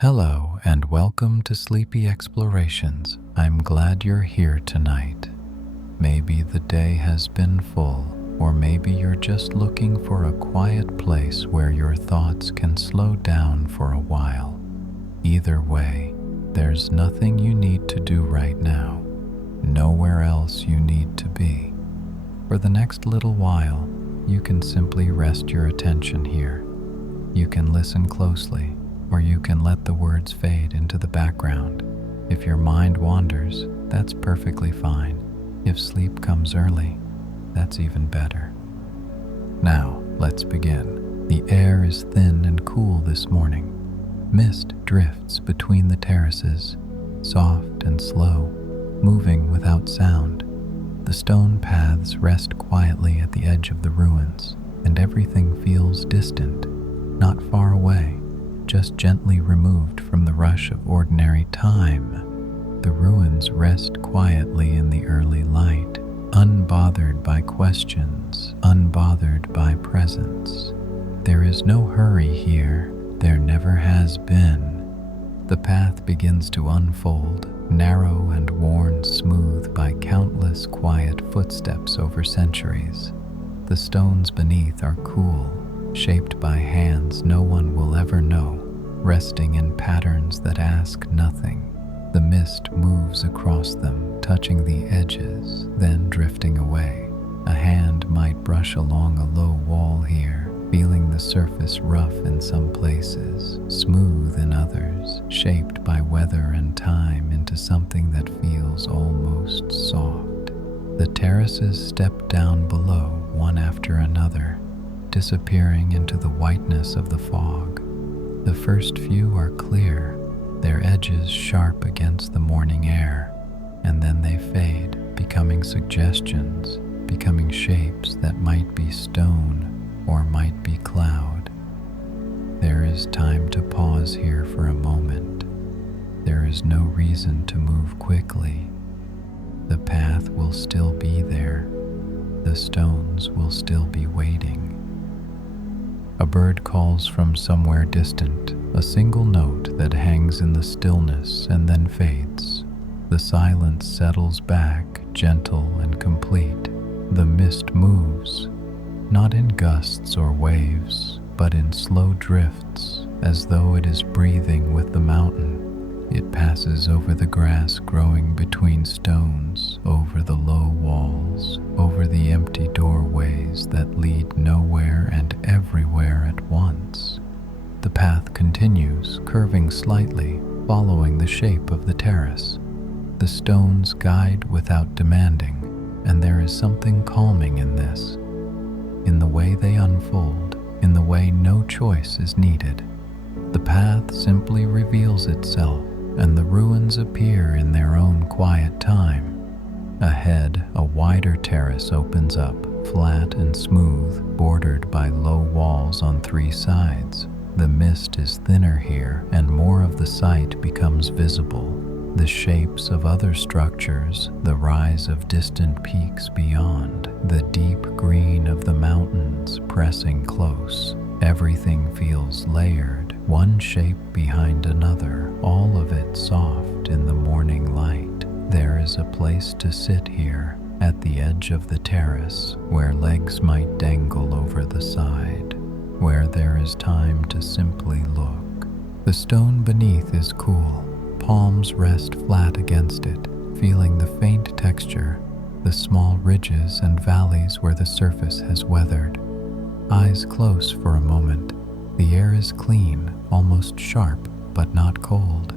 Hello and welcome to Sleepy Explorations. I'm glad you're here tonight. Maybe the day has been full, or maybe you're just looking for a quiet place where your thoughts can slow down for a while. Either way, there's nothing you need to do right now, nowhere else you need to be. For the next little while, you can simply rest your attention here. You can listen closely, or you can let the words fade into the background. If your mind wanders, that's perfectly fine. If sleep comes early, that's even better. Now, let's begin. The air is thin and cool this morning. Mist drifts between the terraces, soft and slow, moving without sound. The stone paths rest quietly at the edge of the ruins, and everything feels distant, not far away, just gently removed from the rush of ordinary time. The ruins rest quietly in the early light, unbothered by questions, unbothered by presence. There is no hurry here, there never has been. The path begins to unfold, narrow and worn smooth by countless quiet footsteps over centuries. The stones beneath are cool, shaped by hands no one will ever know, resting in patterns that ask nothing. The mist moves across them, touching the edges, then drifting away. A hand might brush along a low wall here, feeling the surface rough in some places, smooth in others, shaped by weather and time into something that feels almost soft. The terraces step down below, one after another, disappearing into the whiteness of the fog. The first few are clear, their edges sharp against the morning air, and then they fade, becoming suggestions, becoming shapes that might be stone or might be cloud. There is time to pause here for a moment. There is no reason to move quickly. The path will still be there. The stones will still be waiting. A bird calls from somewhere distant, a single note that hangs in the stillness and then fades. The silence settles back, gentle and complete. The mist moves, not in gusts or waves, but in slow drifts, as though it is breathing with the mountain. It passes over the grass growing between stones, over the low walls, over the empty doorways that lead nowhere and everywhere at once. The path continues, curving slightly, following the shape of the terrace. The stones guide without demanding, and there is something calming in this, in the way they unfold, in the way no choice is needed. The path simply reveals itself, and the ruins appear in their own quiet time. Ahead, a wider terrace opens up, flat and smooth, bordered by low walls on three sides. The mist is thinner here, and more of the site becomes visible. The shapes of other structures, the rise of distant peaks beyond, the deep green of the mountains pressing close. Everything feels layered, one shape behind another, all of it soft in the morning light. There is a place to sit here, at the edge of the terrace, where legs might dangle over the side, where there is time to simply look. The stone beneath is cool. Palms rest flat against it, feeling the faint texture, the small ridges and valleys where the surface has weathered. Eyes close for a moment. The air is clean, almost sharp, but not cold.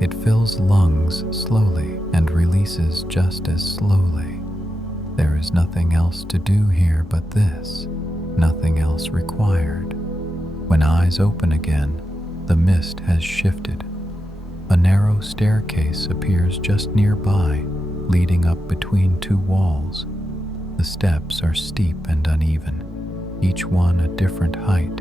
It fills lungs slowly and releases just as slowly. There is nothing else to do here but this, nothing else required. When eyes open again, the mist has shifted. A narrow staircase appears just nearby, leading up between two walls. The steps are steep and uneven, each one a different height,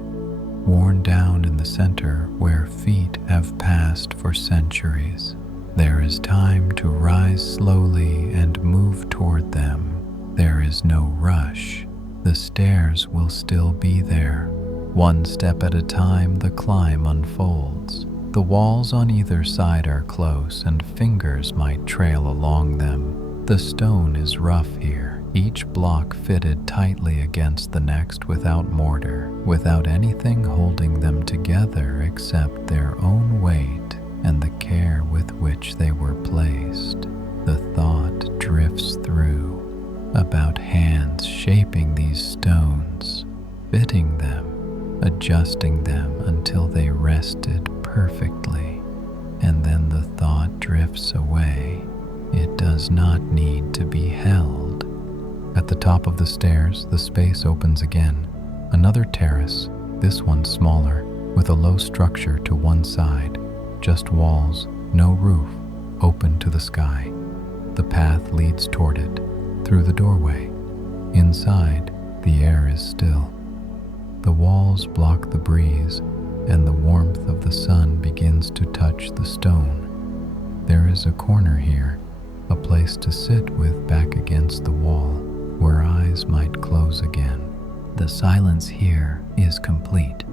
worn down in the center where feet have passed for centuries. There is time to rise slowly and move toward them. There is no rush. The stairs will still be there. One step at a time, the climb unfolds. The walls on either side are close and fingers might trail along them. The stone is rough here, each block fitted tightly against the next without mortar, without anything holding them together except their own weight and the care with which they were placed. The thought drifts through about hands shaping these stones, fitting them, adjusting them until they rested perfectly, and then the thought drifts away. It does not need to be held. At the top of the stairs, the space opens again. Another terrace, this one smaller, with a low structure to one side, just walls, no roof, open to the sky. The path leads toward it, through the doorway. Inside, the air is still. The walls block the breeze, and the warmth of the sun begins to touch the stone. There is a corner here, a place to sit with back against the wall, where eyes might close again. The silence here is complete,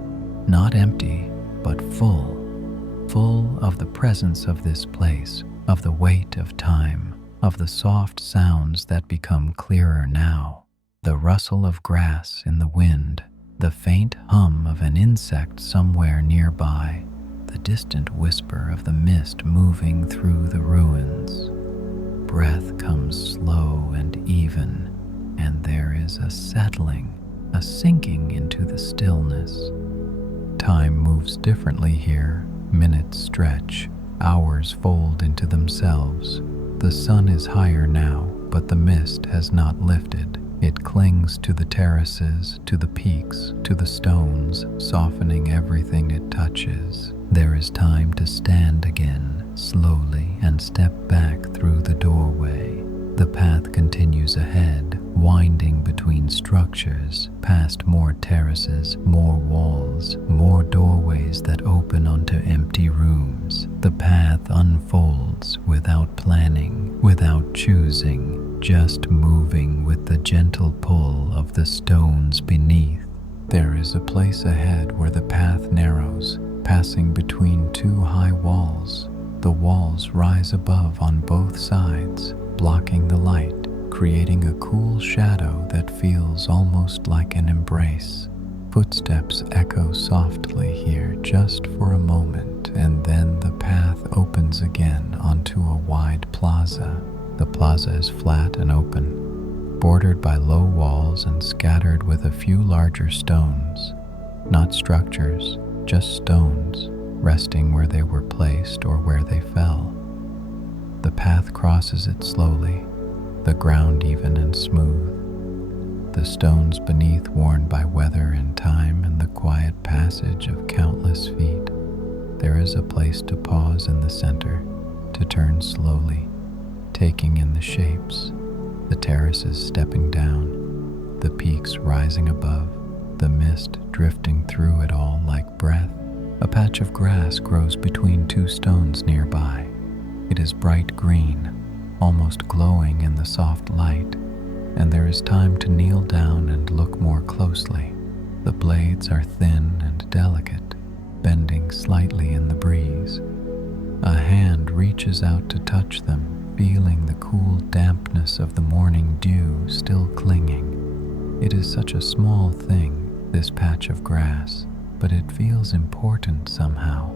not empty, but full of the presence of this place, of the weight of time, of the soft sounds that become clearer now, the rustle of grass in the wind, the faint hum of an insect somewhere nearby, the distant whisper of the mist moving through the ruins. Breath comes slow and even, and there is a settling, a sinking into the stillness. Time moves differently here. Minutes stretch, hours fold into themselves. The sun is higher now, but the mist has not lifted. It clings to the terraces, to the peaks, to the stones, softening everything it touches. There is time to stand again, slowly, and step back through the doorway. The path continues ahead, winding between structures, past more terraces, more walls, more doorways that open onto empty rooms. The path unfolds without planning, without choosing, just moving with the gentle pull of the stones beneath. There is a place ahead where the path narrows, passing between two high walls. The walls rise above on both sides, blocking the light, creating a cool shadow that feels almost like an embrace. Footsteps echo softly here just for a moment, and then the path opens again onto a wide plaza. The plaza is flat and open, bordered by low walls and scattered with a few larger stones. Not structures, just stones, resting where they were placed or where they fell. The path crosses it slowly, the ground even and smooth, the stones beneath worn by weather and time and the quiet passage of countless feet. There is a place to pause in the center, to turn slowly, taking in the shapes, the terraces stepping down, the peaks rising above, the mist drifting through it all like breath. A patch of grass grows between two stones nearby. It is bright green, almost glowing in the soft light, and there is time to kneel down and look more closely. The blades are thin and delicate, bending slightly in the breeze. A hand reaches out to touch them, feeling the cool dampness of the morning dew still clinging. It is such a small thing, this patch of grass, but it feels important somehow,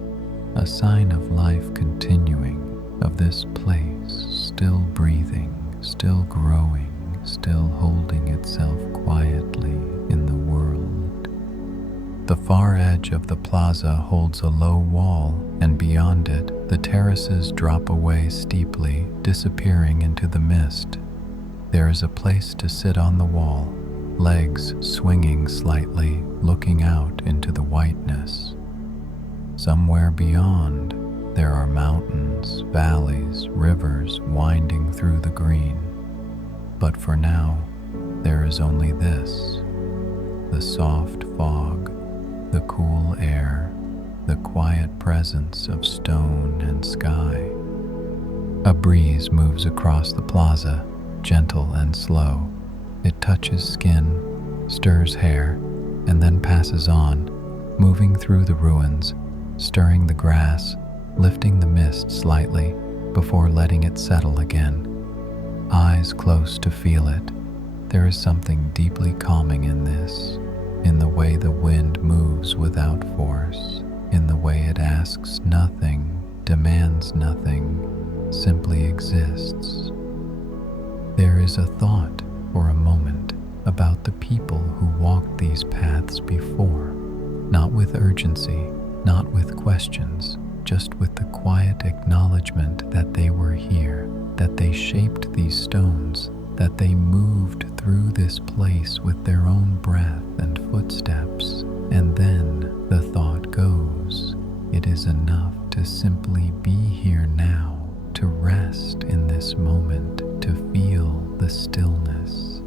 a sign of life continuing, of this place still breathing, still growing, still holding itself quietly in the world. The far edge of the plaza holds a low wall, and beyond it, the terraces drop away steeply, disappearing into the mist. There is a place to sit on the wall, legs swinging slightly, looking out into the whiteness. Somewhere beyond, there are mountains, valleys, rivers winding through the green. But for now, there is only this: the soft fog, the cool air, the quiet presence of stone and sky. A breeze moves across the plaza, gentle and slow. It touches skin, stirs hair, and then passes on, moving through the ruins, stirring the grass, lifting the mist slightly before letting it settle again. Eyes close to feel it. There is something deeply calming in this, in the way the wind moves without force, in the way it asks nothing, demands nothing, simply exists. There is a thought for a moment about the people who walked these paths before, not with urgency, not with questions, just with the quiet acknowledgement that they were here, that they shaped these stones, that they moved through this place with their own breath and footsteps. And then the thought goes, it is enough to simply be here now, to rest in this moment, to feel the stillness.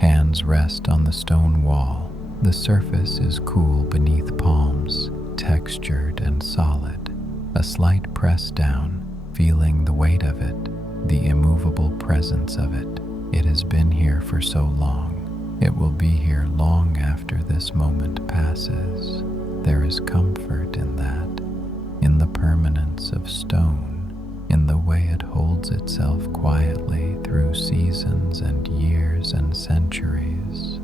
Hands rest on the stone wall. The surface is cool beneath palms, textured and solid. A slight press down, feeling the weight of it, the immovable presence of it. It has been here for so long. It will be here long after this moment passes. There is comfort in that, in the permanence of stone, in the way it holds itself quietly through seasons and years and centuries.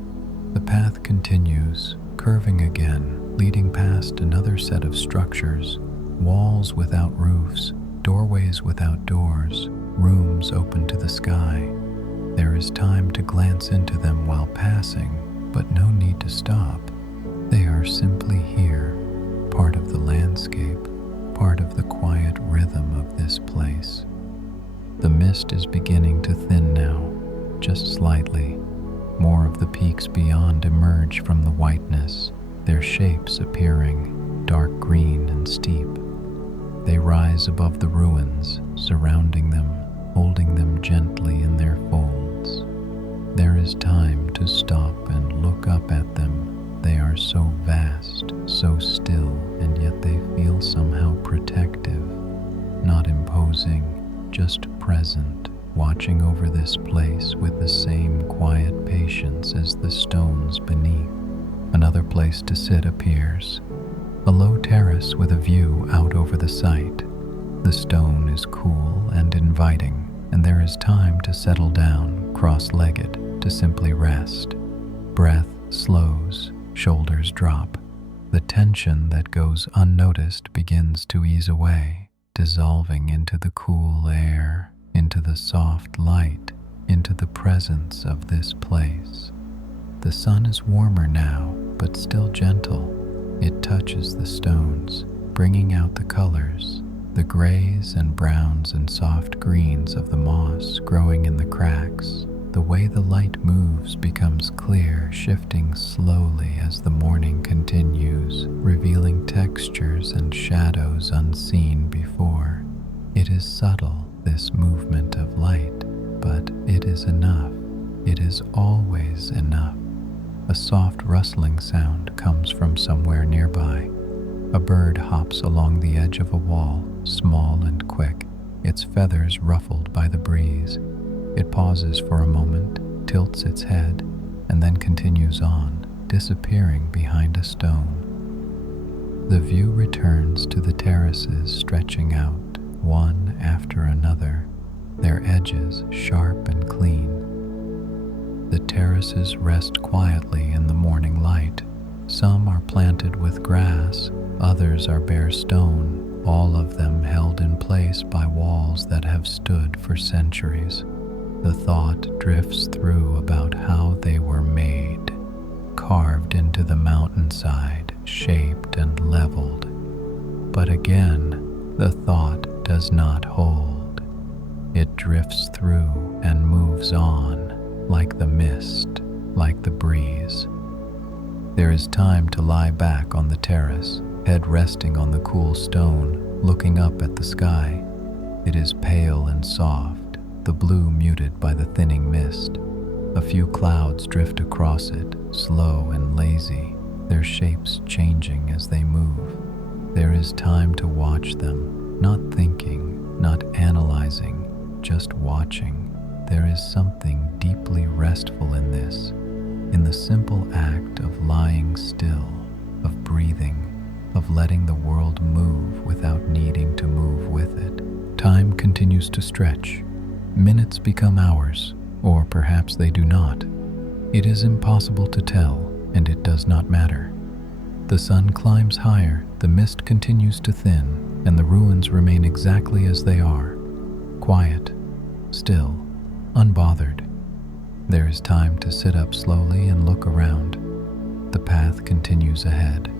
The path continues, curving again, leading past another set of structures, walls without roofs, doorways without doors, rooms open to the sky. There is time to glance into them while passing, but no need to stop. They are simply here, part of the landscape, part of the quiet rhythm of this place. The mist is beginning to thin now, just slightly. More of the peaks beyond emerge from the whiteness, their shapes appearing dark green and steep. They rise above the ruins, surrounding them, holding them gently in their folds. There is time to stop and look up at them. They are so vast, so still, and yet they feel somehow protective, not imposing, just present, watching over this place with the same quiet patience as the stones beneath. Another place to sit appears, a low terrace with a view out over the site. The stone is cool and inviting, and there is time to settle down, cross-legged, to simply rest. Breath slows, shoulders drop. The tension that goes unnoticed begins to ease away, dissolving into the cool air, into the soft light, into the presence of this place. The sun is warmer now, but still gentle. It touches the stones, bringing out the colors, the grays and browns and soft greens of the moss growing in the cracks. The way the light moves becomes clear, shifting slowly as the morning continues, revealing textures and shadows unseen before. It is subtle, this movement of light, but it is enough. It is always enough. A soft rustling sound comes from somewhere nearby. A bird hops along the edge of a wall, small and quick, its feathers ruffled by the breeze. It pauses for a moment, tilts its head, and then continues on, disappearing behind a stone. The view returns to the terraces stretching out, one after another, their edges sharp and clean. The terraces rest quietly in the morning light. Some are planted with grass, others are bare stone, all of them held in place by walls that have stood for centuries. The thought drifts through about how they were made, carved into the mountainside, shaped and leveled. But again, the thought does not hold. It drifts through and moves on, like the mist, like the breeze. There is time to lie back on the terrace, head resting on the cool stone, looking up at the sky. It is pale and soft, the blue muted by the thinning mist. A few clouds drift across it, slow and lazy, their shapes changing as they move. There is time to watch them, not thinking, not analyzing, just watching. There is something deeply restful in this, in the simple act of lying still, of breathing. of letting the world move without needing to move with it. Time continues to stretch. Minutes become hours, or perhaps they do not. It is impossible to tell, and it does not matter. The sun climbs higher, the mist continues to thin, and the ruins remain exactly as they are. Quiet, still, unbothered. There is time to sit up slowly and look around. The path continues ahead,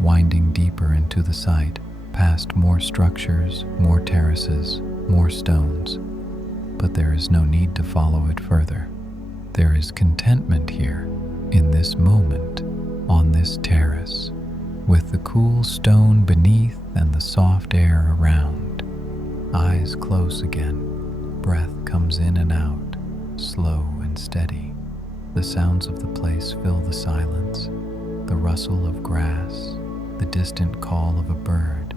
winding deeper into the site, past more structures, more terraces, more stones. But there is no need to follow it further. There is contentment here, in this moment, on this terrace, with the cool stone beneath and the soft air around. Eyes close again, breath comes in and out, slow and steady. The sounds of the place fill the silence, the rustle of grass, the distant call of a bird,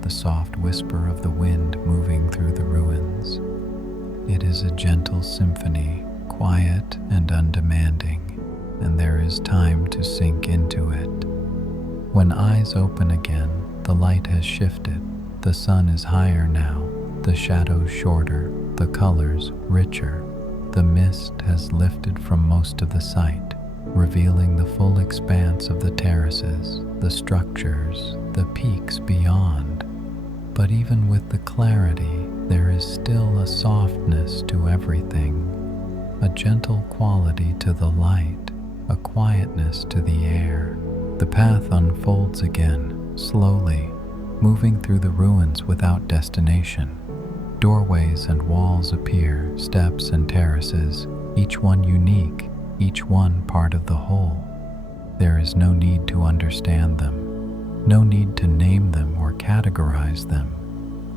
the soft whisper of the wind moving through the ruins. It is a gentle symphony, quiet and undemanding, and there is time to sink into it. When eyes open again, the light has shifted. The sun is higher now, the shadows shorter, the colors richer. The mist has lifted from most of the site, revealing the full expanse of the terraces, the structures, the peaks beyond. But even with the clarity, there is still a softness to everything, a gentle quality to the light, a quietness to the air. The path unfolds again, slowly, moving through the ruins without destination. Doorways and walls appear, steps and terraces, each one unique, each one part of the whole. There is no need to understand them, no need to name them or categorize them.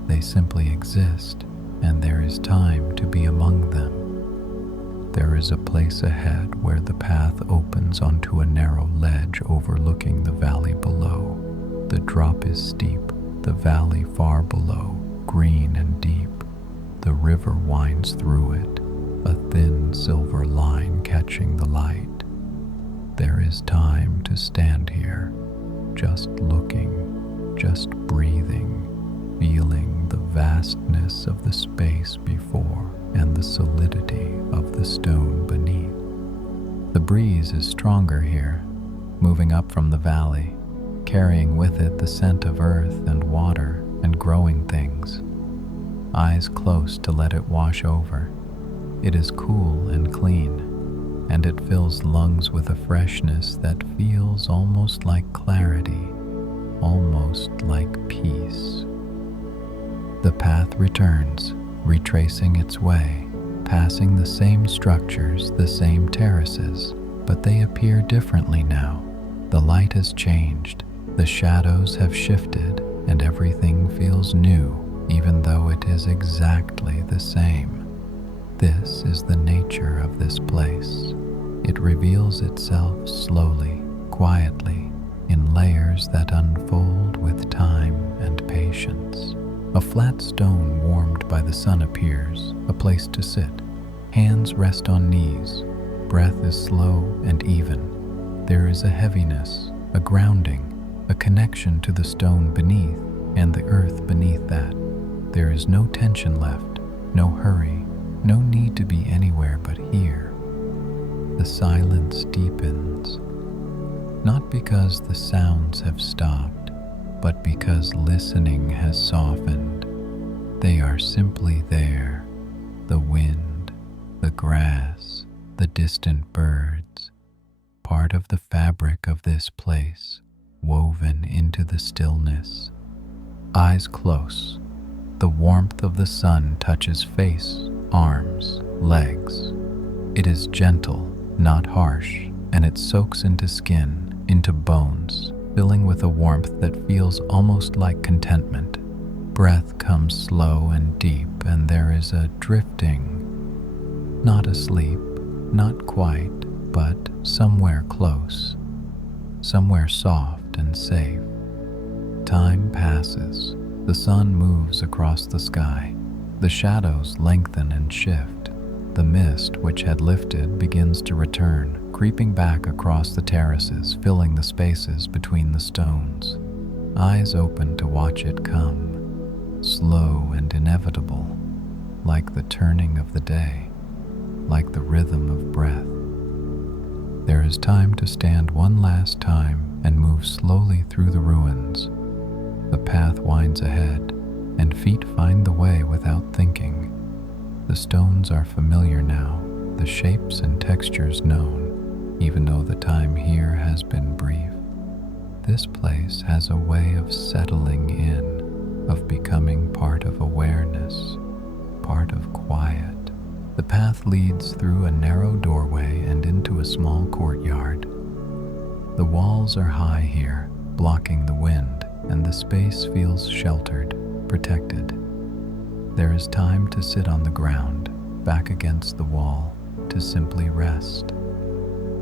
They simply exist, and there is time to be among them. There is a place ahead where the path opens onto a narrow ledge overlooking the valley below. The drop is steep, the valley far below, green and deep. The river winds through it, a thin silver line catching the light. There is time to stand here, just looking, just breathing, feeling the vastness of the space before and the solidity of the stone beneath. The breeze is stronger here, moving up from the valley, carrying with it the scent of earth and water and growing things. Eyes close to let it wash over. It is cool and clean, and it fills lungs with a freshness that feels almost like clarity, almost like peace. The path returns, retracing its way, passing the same structures, the same terraces, but they appear differently now. The light has changed, the shadows have shifted, and everything feels new, even though it is exactly the same. This is the nature of this place. It reveals itself slowly, quietly, in layers that unfold with time and patience. A flat stone warmed by the sun appears, a place to sit. Hands rest on knees. Breath is slow and even. There is a heaviness, a grounding, a connection to the stone beneath and the earth beneath that. There is no tension left, no hurry, no need to be anywhere but here. The silence deepens, not because the sounds have stopped, but because listening has softened. They are simply there, the wind, the grass, the distant birds, part of the fabric of this place, woven into the stillness. Eyes close. The warmth of the sun touches face, arms, legs. It is gentle, not harsh, and it soaks into skin, into bones, filling with a warmth that feels almost like contentment. Breath comes slow and deep, and there is a drifting, not asleep, not quite, but somewhere close, somewhere soft and safe. Time passes. The sun moves across the sky. The shadows lengthen and shift. The mist, which had lifted, begins to return, creeping back across the terraces, filling the spaces between the stones. eyes open to watch it come, slow and inevitable, like the turning of the day, like the rhythm of breath. There is time to stand one last time and move slowly through the ruins. The path winds ahead, and feet find the way without thinking. The stones are familiar now, the shapes and textures known, even though the time here has been brief. This place has a way of settling in, of becoming part of awareness, part of quiet. The path leads through a narrow doorway and into a small courtyard. The walls are high here, blocking the wind, and the space feels sheltered, protected. There is time to sit on the ground, back against the wall, to simply rest.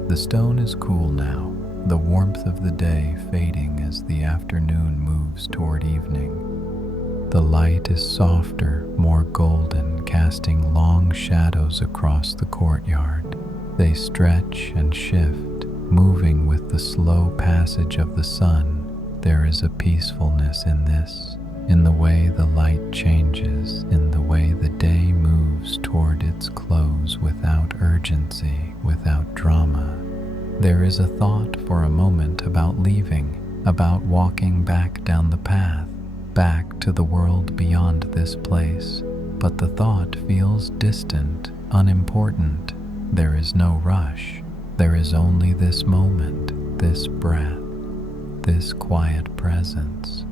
The stone is cool now, the warmth of the day fading as the afternoon moves toward evening. The light is softer, more golden, casting long shadows across the courtyard. They stretch and shift, moving with the slow passage of the sun. There is a peacefulness in this, in the way the light changes, in the way the day moves toward its close without urgency, without drama. There is a thought for a moment about leaving, about walking back down the path, back to the world beyond this place. But the thought feels distant, unimportant. There is no rush. There is only this moment, this breath, this quiet presence.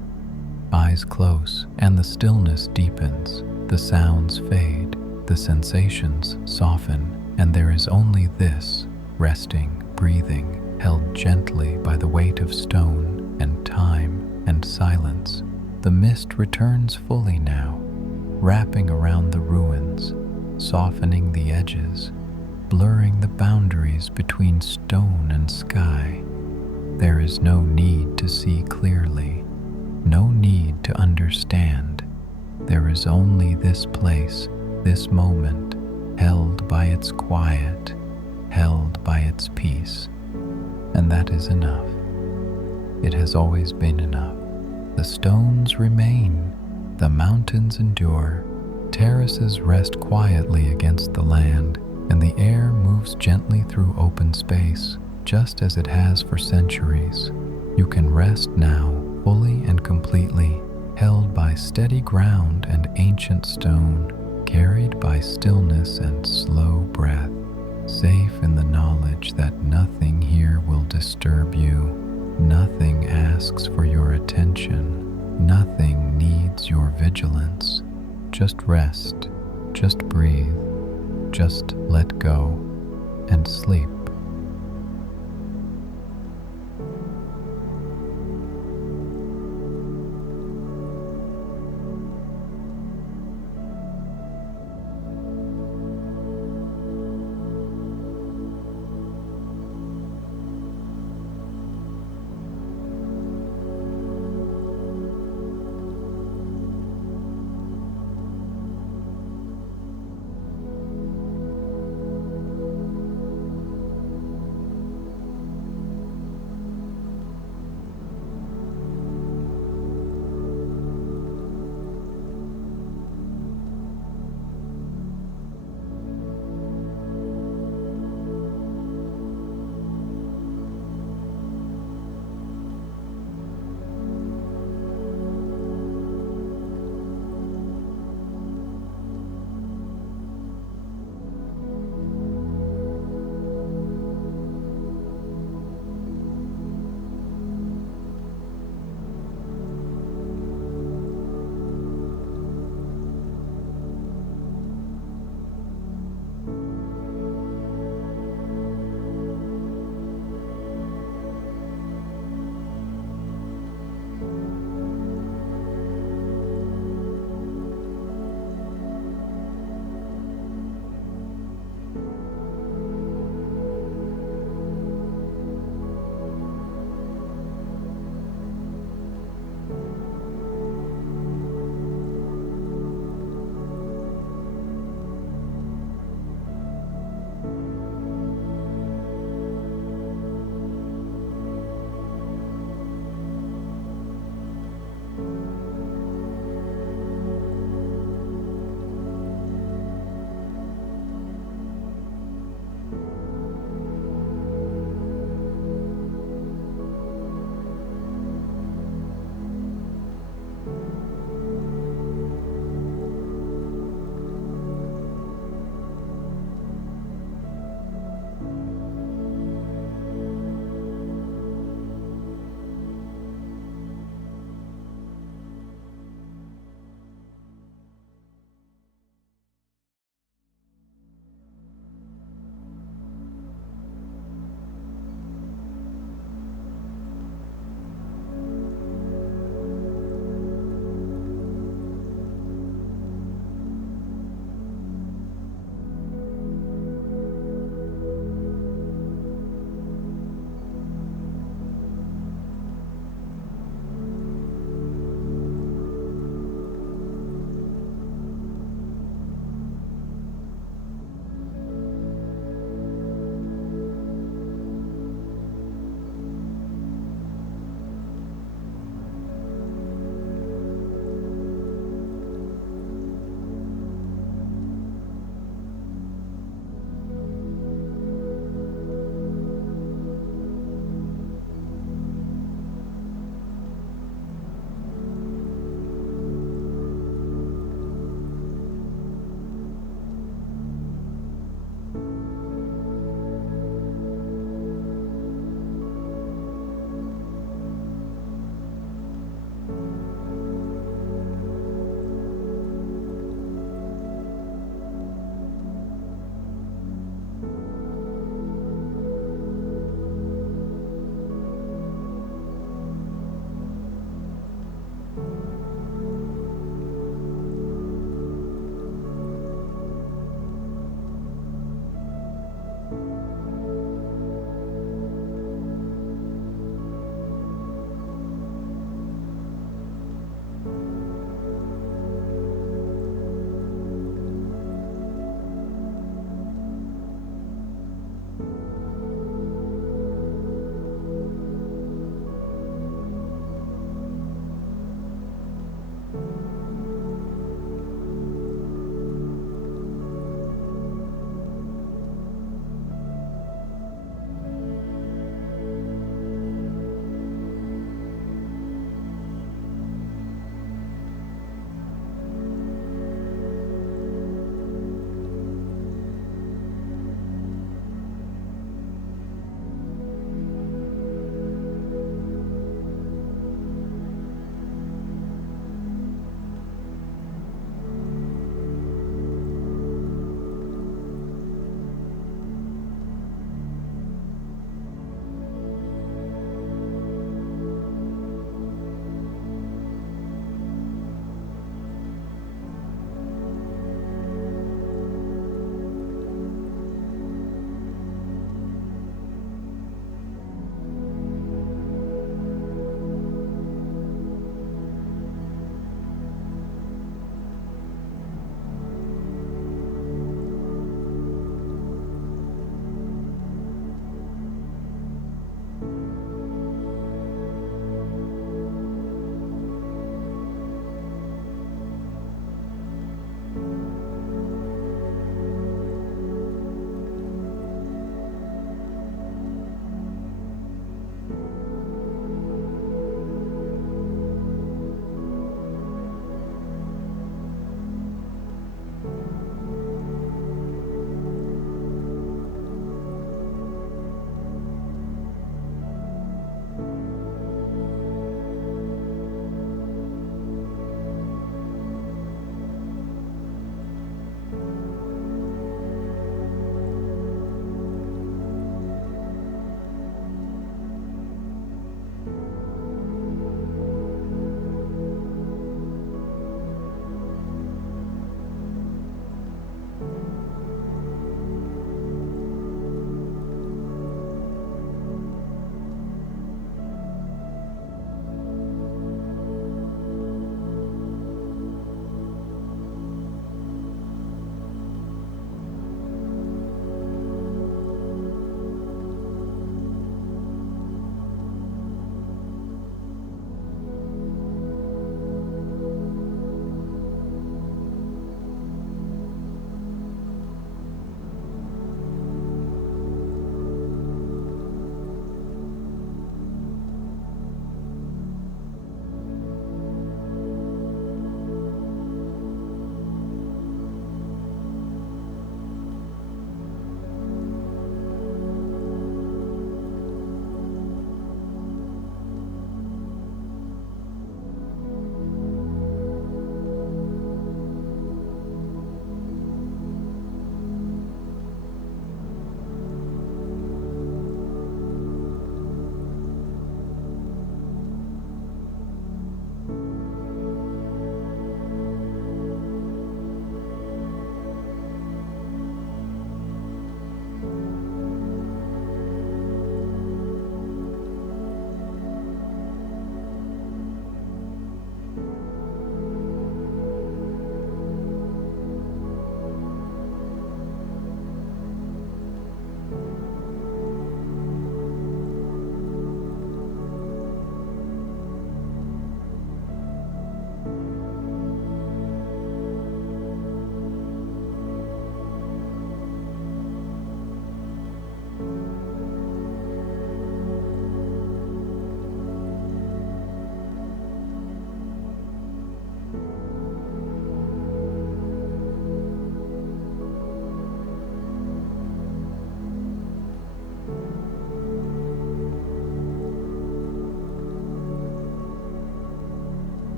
Eyes close, and the stillness deepens. The sounds fade, the sensations soften, and there is only this, resting, breathing, held gently by the weight of stone and time and silence. The mist returns fully now, wrapping around the ruins, softening the edges, blurring the boundaries between stone and sky. There is no need to see clearly, no need to understand. There is only this place, this moment, held by its quiet, held by its peace. And that is enough. It has always been enough. The stones remain, the mountains endure, terraces rest quietly against the land, and the air moves gently through open space, just as it has for centuries. You can rest now, fully and completely, held by steady ground and ancient stone, carried by stillness and slow breath, safe in the knowledge that nothing here will disturb you. Nothing asks for your attention. Nothing needs your vigilance. Just rest, just breathe, just let go and sleep.